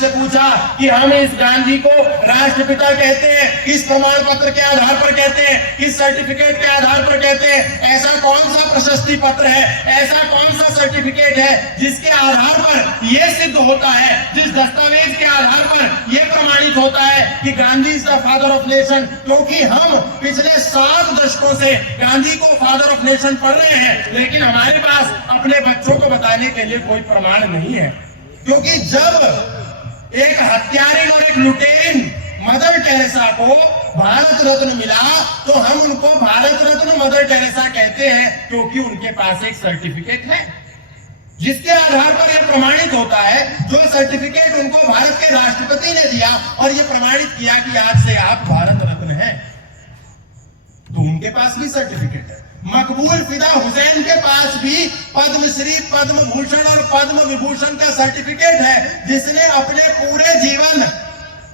से पूछा कि हम इस गांधी को राष्ट्रपिता कहते हैं, किस प्रमाण पत्र के आधार पर कहते हैं, किस सर्टिफिकेट के आधार पर कहते हैं, ऐसा कौन सा प्रशस्ति पत्र है, ऐसा कौन सा सर्टिफिकेट है जिसके आधार पर यह सिद्ध होता है, जिस दस्तावेज के आधार पर यह प्रमाणित होता है कि Gandhi is the father of nation. क्योंकि हम पिछले 7 दशकों से गांधी को फादर ऑफ नेशन पढ़ रहे हैं, लेकिन हमारे पास अपने बच्चों को बताने के लिए कोई प्रमाण नहीं है। क्योंकि जब एक हत्यारिन और एक लुटेरिन मदर टेरेसा को भारत रत्न मिला तो हम उनको भारत रत्न मदर टेरेसा कहते हैं, क्योंकि उनके पास एक सर्टिफिकेट है जिसके आधार पर यह प्रमाणित होता है, जो सर्टिफिकेट उनको भारत के राष्ट्रपति ने दिया और यह प्रमाणित किया कि आज से आप भारत रत्न हैं, तो उनके पास भी सर्टिफिकेट है। मकबूल फिदा हुसैन के पास भी पद्मश्री, पद्म भूषण और पद्म विभूषण का सर्टिफिकेट है, जिसने अपने पूरे जीवन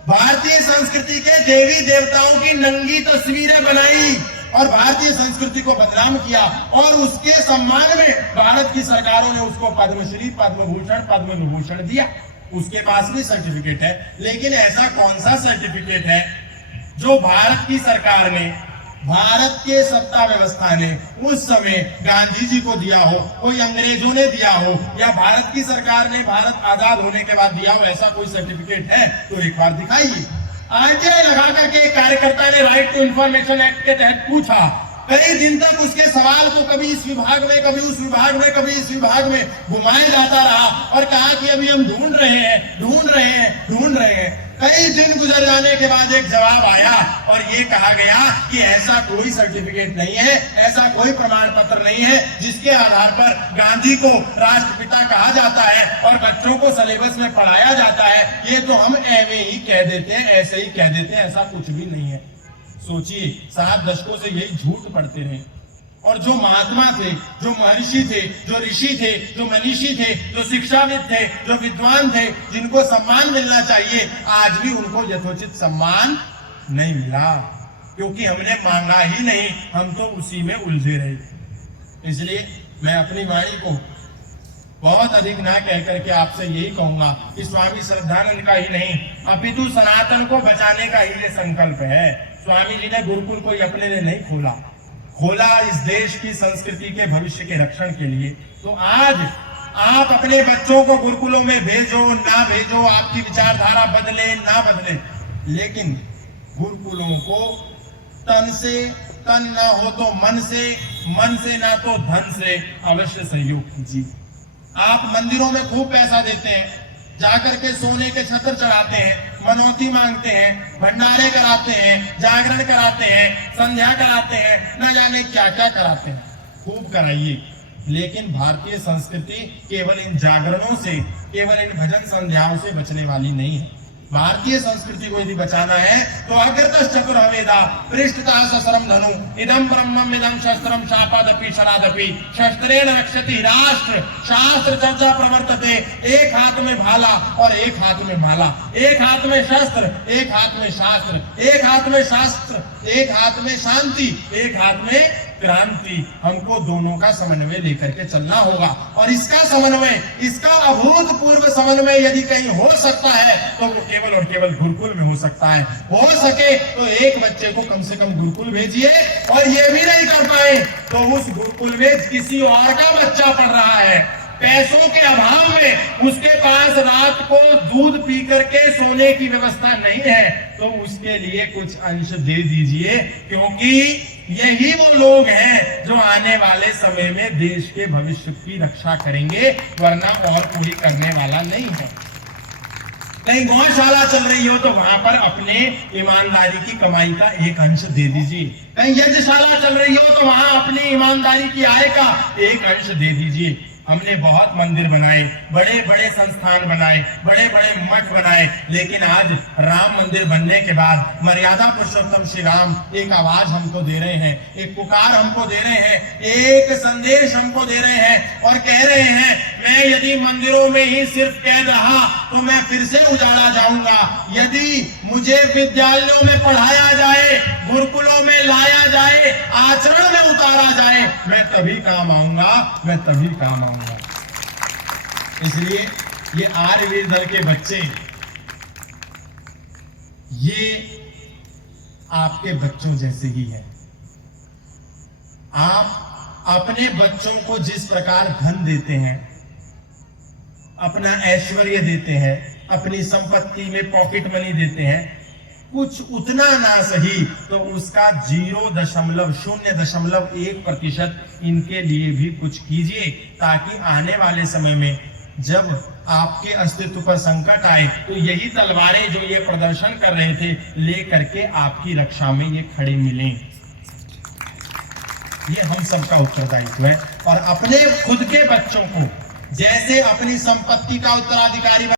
भारतीय संस्कृति के देवी देवताओं की नंगी तस्वीरें बनाई और भारतीय संस्कृति को बदनाम किया, और उसके सम्मान में भारत की सरकारों ने उसको पद्मश्री, पद्म भूषण, पद्म विभूषण दिया। उसके पास भी सर्टिफिकेट है। लेकिन ऐसा कौन सा सर्टिफिकेट है जो भारत की सरकार ने, भारत के सत्ता व्यवस्था ने उस समय गांधी जी को दिया हो, कोई अंग्रेजों ने दिया हो, या भारत की सरकार ने भारत आजाद होने के बाद दिया हो? ऐसा कोई सर्टिफिकेट है तो एक बार दिखाइए। आरटीआई लगा करके एक कार्यकर्ता ने राइट टू इंफॉर्मेशन एक्ट के तहत पूछा। कई दिन तक उसके सवाल को कभी इस विभाग में, कभी उस विभाग में, कभी इस विभाग में घुमाया जाता रहा और कहा कि अभी हम ढूंढ रहे हैं। कई दिन गुजर जाने के बाद एक जवाब आया और ये कहा गया कि ऐसा कोई सर्टिफिकेट नहीं है, ऐसा कोई प्रमाण पत्र नहीं है जिसके आधार पर गांधी को राष्ट्रपिता कहा जाता है और बच्चों को सिलेबस में पढ़ाया जाता है। ये तो हम ऐसे ही कह देते हैं, ऐसे ही कह देते हैं, ऐसा कुछ भी नहीं है। सोचिए, 7 दशकों से यही झूठ पढ़ते रहे, और जो महात्मा थे, जो महर्षि थे, जो ऋषि थे, जो मनीषी थे, जो शिक्षाविद थे, जो विद्वान थे, जिनको सम्मान मिलना चाहिए, आज भी उनको यथोचित सम्मान नहीं मिला, क्योंकि हमने मांगा ही नहीं, हम तो उसी में उलझे रहे। इसलिए मैं अपनी वाणी को बहुत अधिक ना कह करके आपसे यही कहूंगा कि स्वामी श्रद्धानंद का ही नहीं, अपितु सनातन को बचाने का ही ये संकल्प है। स्वामी जी ने गुरुकुल कोई अपने लिए नहीं खोला इस देश की संस्कृति के भविष्य के रक्षण के लिए। तो आज आप अपने बच्चों को गुरुकुलों में भेजो ना भेजो, आपकी विचारधारा बदले ना बदले, लेकिन गुरुकुलों को तन से, तन ना हो तो मन से ना तो धन से अवश्य सहयोग कीजिए। आप मंदिरों में खूब पैसा देते हैं, जाकर के सोने के छत्र चढ़ाते हैं, मनौती मांगते हैं, भंडारे कराते हैं, जागरण कराते हैं, संध्या कराते हैं, न जाने क्या क्या कराते हैं। खूब कराइए, लेकिन भारतीय संस्कृति केवल इन जागरणों से, केवल इन भजन संध्याओं से बचने वाली नहीं है। भारतीय संस्कृति को यदि बचाना है तो अग्रतः चतुर्वेदा पृष्ठतः ससरम धनु इदम ब्रह्मम इदम शस्त्रम शापादपि शरादपि शस्त्रेण रक्षति राष्ट्र शास्त्र चर्चा प्रवर्तते। एक हाथ में भाला और एक हाथ में माला, एक हाथ में शस्त्र, एक हाथ में शास्त्र, एक हाथ में शास्त्र, एक हाथ में शांति, एक हाथ में क्रांति। हमको दोनों का समन्वय लेकर के चलना होगा, और इसका समन्वय, इसका अभूतपूर्व समन्वय यदि कहीं हो सकता है तो वो केवल और केवल गुरुकुल में हो सकता है। हो सके तो एक बच्चे को कम से कम गुरुकुल भेजिए, और ये भी नहीं कर पाए तो उस गुरुकुल में किसी और का बच्चा पढ़ रहा है, पैसों के अभाव में उसके पास रात को दूध पी करके सोने की व्यवस्था नहीं है, तो उसके लिए कुछ अंश दे दीजिए, क्योंकि यही वो लोग हैं जो आने वाले समय में देश के भविष्य की रक्षा करेंगे, वरना और कोई करने वाला नहीं है। कहीं गौशाला चल रही हो तो वहां पर अपने ईमानदारी की कमाई का एक अंश दे दीजिए। कहीं यज्ञशाला चल रही हो तो वहां अपनी ईमानदारी की आय का एक अंश दे दीजिए। हमने बहुत मंदिर बनाए, बड़े बड़े संस्थान बनाए, बड़े बड़े मठ बनाए, लेकिन आज राम मंदिर बनने के बाद मर्यादा पुरुषोत्तम श्री राम एक आवाज हमको दे रहे हैं, एक पुकार हमको दे रहे हैं, एक संदेश हमको दे रहे हैं, और कह रहे हैं मैं यदि मंदिरों में ही सिर्फ कैद रहा तो मैं फिर से उजाड़ा जाऊंगा। यदि मुझे विद्यालयों में पढ़ाया जाए, गुरुकुलों में लाया जाए, आचरण में उतारा जाए, मैं तभी काम आऊंगा, मैं तभी काम आऊंगा। इसलिए ये आर्यवीर दल के बच्चे ये आपके बच्चों जैसे ही है। आप अपने बच्चों को जिस प्रकार धन देते हैं, अपना ऐश्वर्य देते हैं, अपनी संपत्ति में पॉकेट मनी देते हैं, कुछ उतना ना सही तो उसका 0.01% इनके लिए भी कुछ कीजिए, ताकि आने वाले समय में जब आपके अस्तित्व पर संकट आए तो यही तलवारें जो ये प्रदर्शन कर रहे थे ले करके आपकी रक्षा में ये खड़े मिलें। ये हम सबका उत्तरदायित्व है। और अपने खुद के बच्चों को जैसे अपनी संपत्ति का उत्तराधिकारी